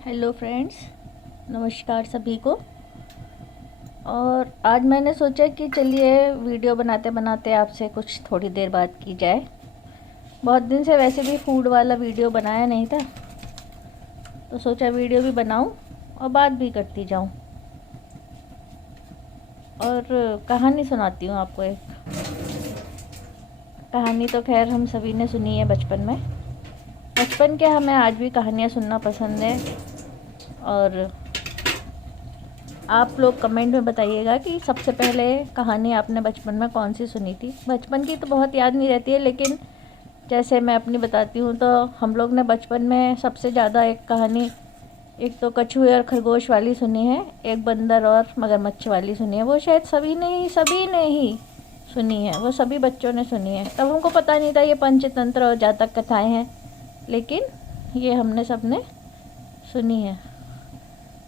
Hello friends, नमस्कार सभी को। और आज मैंने सोचा कि चलिए वीडियो बनाते बनाते आपसे कुछ थोड़ी देर बात की जाए। बहुत दिन से वैसे भी फूड वाला वीडियो बनाया नहीं था, तो सोचा वीडियो भी बनाऊं और बात भी करती जाऊं। और कहानी सुनाती हूँ आपको एक कहानी। तो खैर हम सभी ने सुनी है बचपन में। बचपन के हमें आज भी कहानियाँ सुनना पसंद है। और आप लोग कमेंट में बताइएगा कि सबसे पहले कहानी आपने बचपन में कौन सी सुनी थी। बचपन की तो बहुत याद नहीं रहती है, लेकिन जैसे मैं अपनी बताती हूँ तो हम लोग ने बचपन में सबसे ज़्यादा एक कहानी, एक तो कछुए और खरगोश वाली सुनी है, एक बंदर और मगरमच्छ वाली सुनी है। वो शायद सभी ने ही सुनी है, वो सभी बच्चों ने सुनी है। तब हमको पता नहीं था ये पंचतंत्र और जातक कथाएँ हैं, लेकिन ये हमने सब ने सुनी है।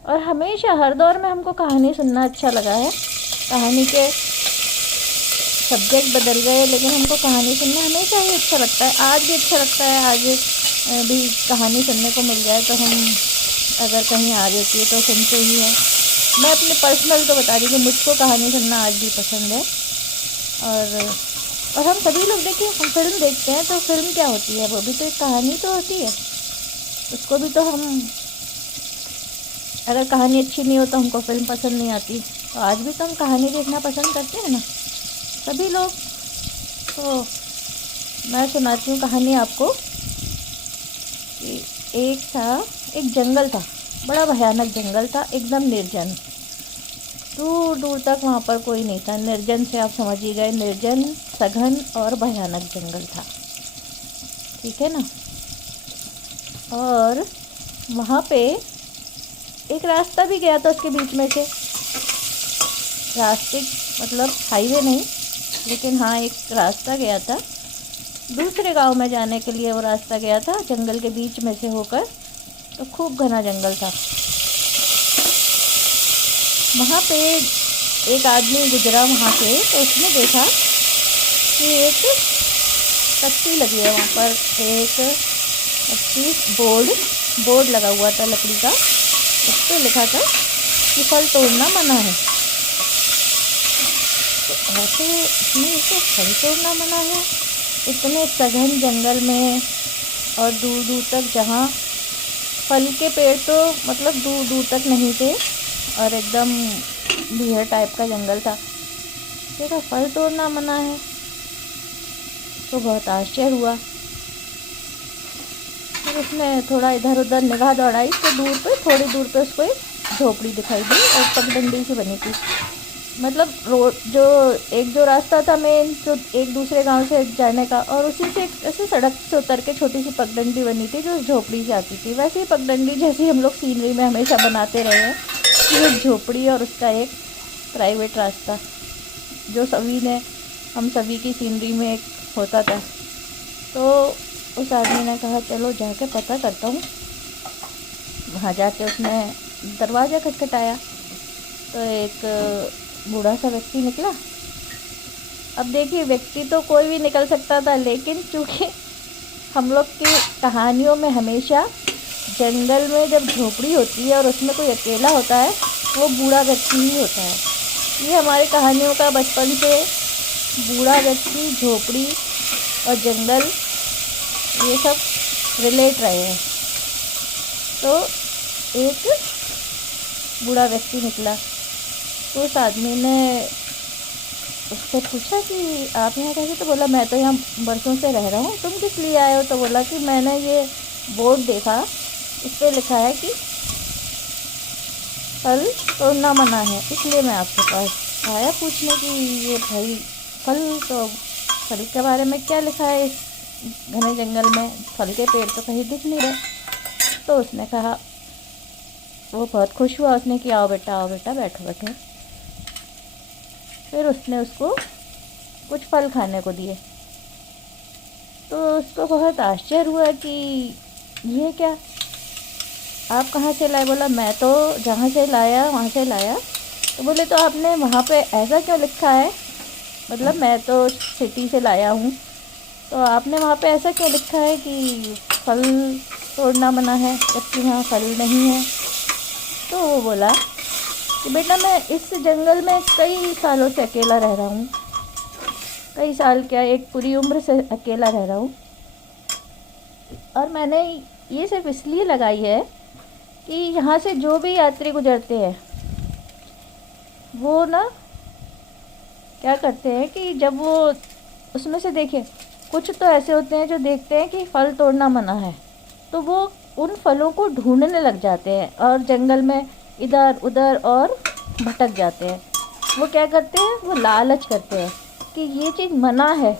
और हमेशा हर दौर में हमको कहानी सुनना अच्छा लगा है। कहानी के सब्जेक्ट बदल गए, लेकिन हमको कहानी सुनना हमेशा ही अच्छा लगता है। आज भी अच्छा लगता है। आज भी कहानी सुनने को मिल जाए तो हम अगर कहीं आ रही होती है तो सुनते ही हैं। मैं अपने पर्सनल तो बता रही हूँ कि मुझको कहानी सुनना आज भी पसंद है। और हम सभी लोग देखिए, हम फिल्म देखते हैं तो फिल्म क्या होती है, वो भी तो एक कहानी तो होती है। उसको भी तो हम, अगर कहानी अच्छी नहीं हो तो हमको फिल्म पसंद नहीं आती। तो आज भी तो हम कहानी देखना पसंद करते हैं ना सभी लोग। तो मैं सुनाती हूँ कहानी आपको कि एक जंगल था, बड़ा भयानक जंगल था, एकदम निर्जन। दूर दूर तक वहाँ पर कोई नहीं था। निर्जन से आप समझ ही गए, निर्जन, सघन और भयानक जंगल था। ठीक है ना। और वहाँ पे एक रास्ता भी गया था उसके बीच में से। रास्ते मतलब हाईवे नहीं, लेकिन हाँ एक रास्ता गया था दूसरे गांव में जाने के लिए। वो रास्ता गया था जंगल के बीच में से होकर। तो खूब घना जंगल था। वहाँ पे एक आदमी गुजरा वहाँ से, तो उसने देखा कि एक तख्ती लगी है वहाँ पर। एक तख्ती, बोर्ड लगा हुआ था लकड़ी का। उस पर लिखा था कि फल तोड़ना मना है। तो ऐसे इसमें इसे फल तोड़ना मना है इतने सघन जंगल में, और दूर दूर तक जहाँ फल के पेड़ तो मतलब दूर दूर तक नहीं थे, और एकदम बीहड़ टाइप का जंगल था। देखा फल तोड़ना मना है तो बहुत आश्चर्य हुआ। फिर उसने थोड़ा इधर उधर निगाह दौड़ाई तो थोड़ी दूर पे उसको एक झोपड़ी दिखाई दी, और पगडंडी से बनी थी। मतलब रोड जो रास्ता था मेन, जो एक दूसरे गांव से जाने का, और उसी से ऐसे सड़क से उतर के छोटी सी पगडंडी बनी थी जो उस झोपड़ी से आती थी। वैसे ही पगडंडी जैसी हम लोग सीनरी में हमेशा बनाते रहे हैं कि एक झोपड़ी और उसका एक प्राइवेट रास्ता, जो हम सभी की सीनरी में एक होता था। तो उस आदमी ने कहा चलो जाके पता करता हूँ। वहाँ जाके उसने दरवाज़ा खटखटाया तो एक बूढ़ा सा व्यक्ति निकला। अब देखिए, व्यक्ति तो कोई भी निकल सकता था, लेकिन चूँकि हम लोग की कहानियों में हमेशा जंगल में जब झोपड़ी होती है और उसमें कोई अकेला होता है, वो बूढ़ा व्यक्ति ही होता है। ये हमारी कहानियों का बचपन से बूढ़ा व्यक्ति, झोपड़ी और जंगल, ये सब रिलेट रहे हैं। तो एक बूढ़ा व्यक्ति निकला तो उस आदमी ने उससे पूछा कि आप यहाँ कैसे? तो बोला मैं तो यहाँ बरसों से रह रहा हूँ, तुम किस लिए आए हो? तो बोला कि मैंने ये बोर्ड देखा, इस पर लिखा है कि फल तोड़ना मना है, इसलिए मैं आपके पास आया पूछने कि ये भाई फल के बारे में क्या लिखा है इस घने जंगल में? फल के पेड़ तो कहीं दिख नहीं रहे। तो उसने कहा, वो बहुत खुश हुआ, उसने कि आओ बेटा बैठो। फिर उसने उसको कुछ फल खाने को दिए। तो उसको बहुत आश्चर्य हुआ कि ये क्या, आप कहाँ से लाए? बोला मैं तो जहाँ से लाया वहाँ से लाया। तो बोले तो आपने वहाँ पे ऐसा क्यों लिखा है? मतलब मैं तो सिटी से लाया हूँ, तो आपने वहाँ पे ऐसा क्यों लिखा है कि फल तोड़ना मना है, जबकि यहाँ फल नहीं है। तो वो बोला कि बेटा मैं इस जंगल में कई सालों से अकेला रह रहा हूँ, कई साल क्या, एक पूरी उम्र से अकेला रह रहा हूँ, और मैंने ये सिर्फ इसलिए लगाई है कि यहाँ से जो भी यात्री गुजरते हैं वो ना क्या करते हैं कि जब वो उसमें से देखें, कुछ तो ऐसे होते हैं जो देखते हैं कि फल तोड़ना मना है, तो वो उन फलों को ढूंढने लग जाते हैं और जंगल में इधर उधर और भटक जाते हैं। वो क्या करते हैं, वो लालच करते हैं कि ये चीज़ मना है,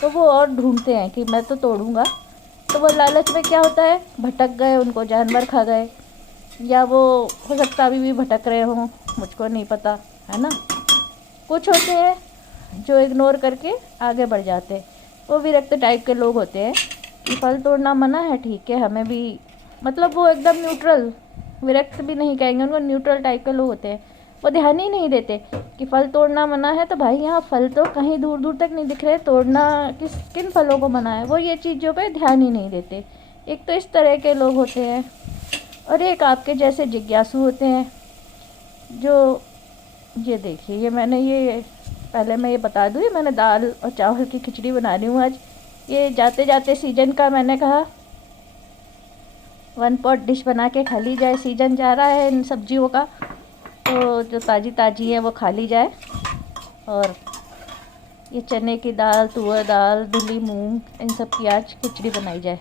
तो वो और ढूंढते हैं कि मैं तो तोड़ूंगा। तो वो लालच में क्या होता है, भटक गए, उनको जानवर खा गए, या वो हो सकता अभी भी भटक रहे हों, मुझको नहीं पता, है ना। कुछ होते हैं जो इग्नोर करके आगे बढ़ जाते हैं, वो विरक्त टाइप के लोग होते हैं कि फल तोड़ना मना है, ठीक है, हमें भी, मतलब वो एकदम न्यूट्रल, विरक्त भी नहीं कहेंगे उनको, न्यूट्रल टाइप के लोग होते हैं। वो ध्यान ही नहीं देते कि फल तोड़ना मना है, तो भाई यहाँ फल तो कहीं दूर दूर तक नहीं दिख रहे, तोड़ना किन फलों को मना है, वो ये चीज़ों पे ध्यान ही नहीं देते। एक तो इस तरह के लोग होते हैं, और एक आपके जैसे जिज्ञासु होते हैं जो, ये देखिए, ये मैंने, ये पहले मैं ये बता दूँ, ये मैंने दाल और चावल की खिचड़ी बना रही हूँ आज। ये जाते जाते सीजन का, मैंने कहा 1 पॉट डिश बना के खा ली जाए, सीजन जा रहा है इन सब्जियों का, तो जो ताज़ी ताज़ी है वो खा ली जाए। और ये चने की दाल, तुअर दाल, धुली मूंग, इन सब की आज खिचड़ी बनाई जाए।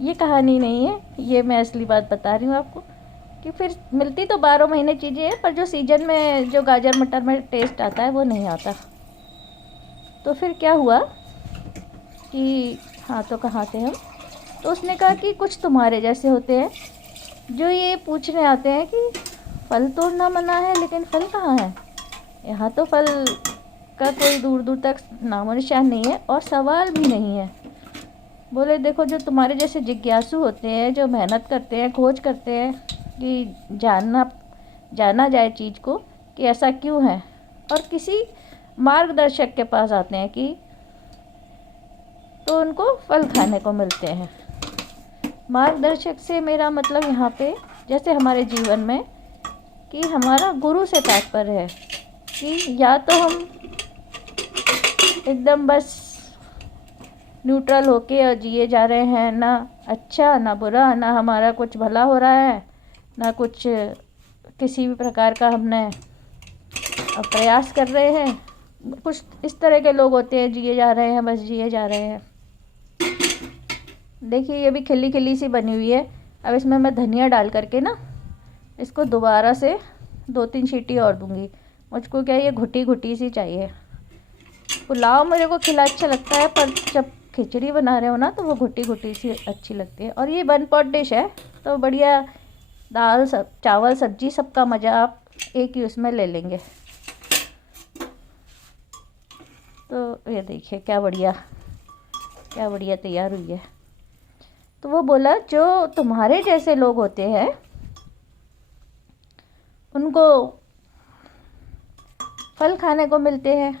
ये कहानी नहीं है, ये मैं असली बात बता रही हूँ आपको कि फिर मिलती तो 12 महीने चीज़ें हैं, पर जो सीजन में जो गाजर मटर में टेस्ट आता है वो नहीं आता। तो फिर क्या हुआ कि, हाँ तो कहाँ थे हम, तो उसने कहा कि कुछ तुम्हारे जैसे होते हैं जो ये पूछने आते हैं कि फल तोड़ना मना है, लेकिन फल कहाँ है, यहाँ तो फल का कोई दूर दूर तक नामो निशान नहीं है, और सवाल भी नहीं है। बोले देखो, जो तुम्हारे जैसे जिज्ञासु होते हैं, जो मेहनत करते हैं, खोज करते हैं कि जाना जाए चीज़ को कि ऐसा क्यों है, और किसी मार्गदर्शक के पास आते हैं कि, तो उनको फल खाने को मिलते हैं। मार्गदर्शक से मेरा मतलब यहाँ पे जैसे हमारे जीवन में कि हमारा गुरु से तात्पर्य है कि या तो हम एकदम बस न्यूट्रल होके और जिए जा रहे हैं, ना अच्छा ना बुरा, ना हमारा कुछ भला हो रहा है, ना कुछ किसी भी प्रकार का हमने प्रयास कर रहे हैं। कुछ इस तरह के लोग होते हैं, जिए जा रहे हैं, बस जिए जा रहे हैं। देखिए ये भी खिली खिली सी बनी हुई है। अब इसमें मैं धनिया डाल करके ना इसको दोबारा से 2-3 सीटी और दूंगी। मुझको क्या, ये घुटी घुटी सी चाहिए। पुलाव मेरे को खिला अच्छा लगता है, पर जब खिचड़ी बना रहे हो ना तो वो घुटी घुटी सी अच्छी लगती है। और ये 1 पॉट डिश है, तो बढ़िया दाल, चावल, सब्जी, सबका मज़ा आप एक ही उसमें ले लेंगे। तो ये देखिए क्या बढ़िया तैयार हुई है। तो वो बोला जो तुम्हारे जैसे लोग होते हैं उनको फल खाने को मिलते हैं,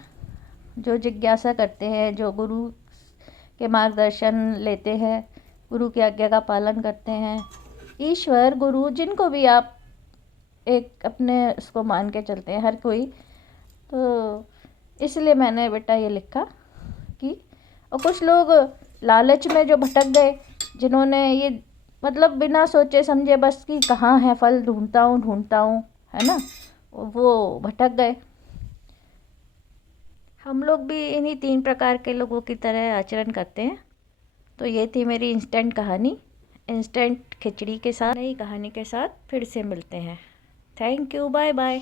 जो जिज्ञासा करते हैं, जो गुरु के मार्गदर्शन लेते हैं, गुरु की आज्ञा का पालन करते हैं। ईश्वर, गुरु, जिनको भी आप एक अपने उसको मान के चलते हैं, हर कोई। तो इसलिए मैंने बेटा ये लिखा कि, और कुछ लोग लालच में जो भटक गए, जिन्होंने ये मतलब बिना सोचे समझे बस कि कहाँ है फल, ढूंढता हूँ, है ना, वो भटक गए। हम लोग भी इन्हीं 3 प्रकार के लोगों की तरह आचरण करते हैं। तो ये थी मेरी इंस्टेंट कहानी। इंस्टेंट खिचड़ी के साथ, नई कहानी के साथ फिर से मिलते हैं। Thank you, bye bye.